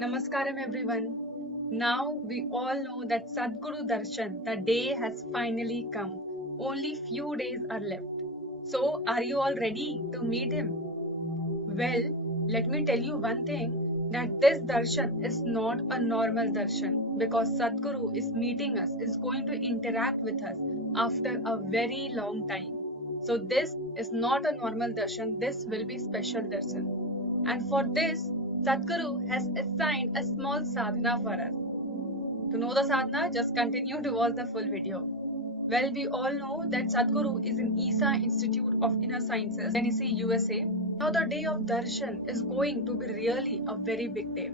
Namaskaram everyone. Now we all know that Sadguru Darshan, the day has finally come. Only few days are left. So are you all ready to meet him? Well, let me tell you one thing that this darshan is not a normal darshan because Sadguru is meeting us, is going to interact with us after a very long time. So this is not a normal darshan, this will be special darshan. And for this, Sadhguru has assigned a small sadhana for us. To know the sadhana, just continue to watch the full video. Well, we all know that Sadhguru is in ESA Institute of Inner Sciences, Tennessee, USA. Now the day of Darshan is going to be really a very big day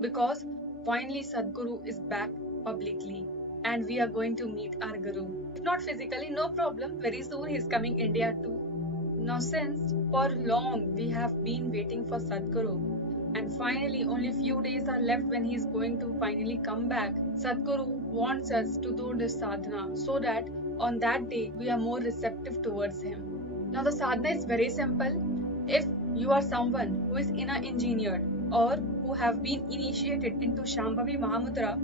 because finally Sadhguru is back publicly and we are going to meet our Guru. If not physically, no problem. Very soon he is coming India too. Now since for long we have been waiting for Sadhguru and finally only few days are left when he is going to finally come back. Sadhguru wants us to do this sadhana so that on that day we are more receptive towards him. Now the sadhana is very simple. If you are someone who is inner engineered or who have been initiated into Shambhavi Mahamudra,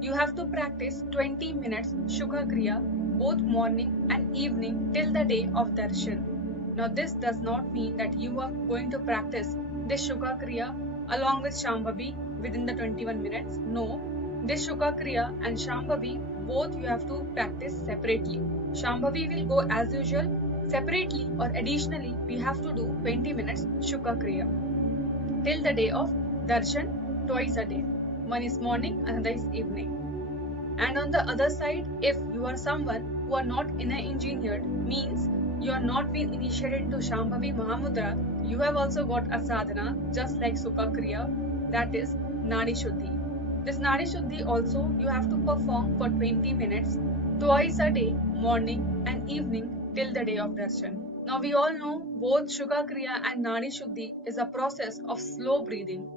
you have to practice 20 minutes Shukha Kriya both morning and evening till the day of Darshan. Now this does not mean that you are going to practice this Shukha Kriya along with Shambhavi within the 21 minutes. No, this Shukha Kriya and Shambhavi both you have to practice separately. Shambhavi will go as usual. Separately or additionally, we have to do 20 minutes Shukha Kriya till the day of Darshan twice a day. One is morning, another is evening. And on the other side, if you are someone who are not inner engineered, means you are not being initiated to Shambhavi Mahamudra, you have also got a sadhana just like Sukha Kriya, that is Nadi Shuddhi. This Nadi Shuddhi also you have to perform for 20 minutes twice a day, morning and evening till the day of Darshan. Now we all know both Shukha Kriya and Nadi Shuddhi is a process of slow breathing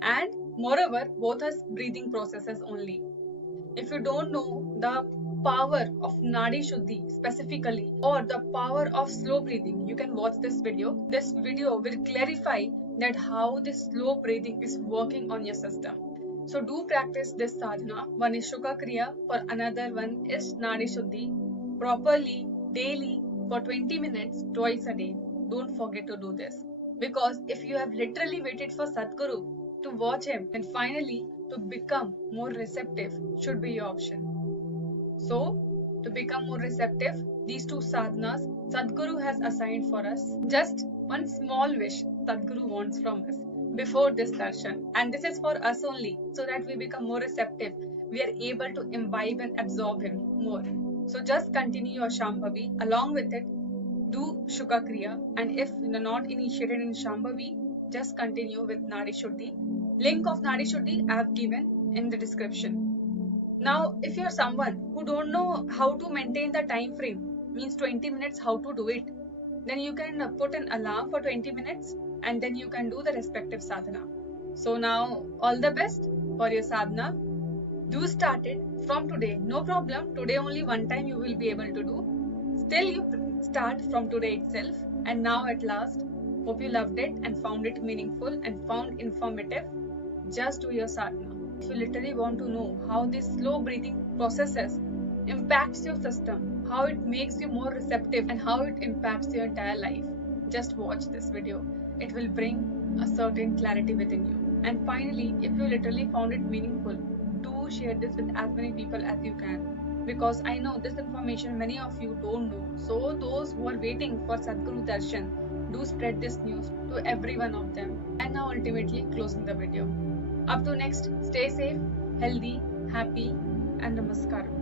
and moreover both are breathing processes only. If you don't know the power of Nadi Shuddhi specifically or the power of slow breathing, you can watch this video. This video will clarify that how this slow breathing is working on your system. So do practice this sadhana. One is Shukha Kriya, for another one is Nadi Shuddhi properly daily for 20 minutes twice a day. Don't forget to do this because if you have literally waited for Sadhguru to watch him and finally to become more receptive should be your option. So, to become more receptive, these two sadhanas Sadhguru has assigned for us. Just one small wish Sadhguru wants from us before this darshan, and this is for us only so that we become more receptive. We are able to imbibe and absorb him more. So just continue your Shambhavi. Along with it, do Shukha Kriya, and if you are not initiated in Shambhavi, just continue with Nadi Shuddhi. Link of Nadi Shuddhi I have given in the description. Now, if you're someone who don't know how to maintain the time frame, means 20 minutes how to do it, then you can put an alarm for 20 minutes and then you can do the respective sadhana. So now, all the best for your sadhana. Do start it from today. No problem. Today only one time you will be able to do. Still you start from today itself. And now at last, hope you loved it and found it meaningful and found informative. Just do your sadhana. If you literally want to know how this slow breathing processes impacts your system, how it makes you more receptive and how it impacts your entire life, just watch this video. It will bring a certain clarity within you. And finally, if you literally found it meaningful, do share this with as many people as you can because I know this information many of you don't know. So those who are waiting for Sadhguru Darshan, do spread this news to every one of them. And now ultimately closing the video. Up to next, stay safe, healthy, happy and namaskaram.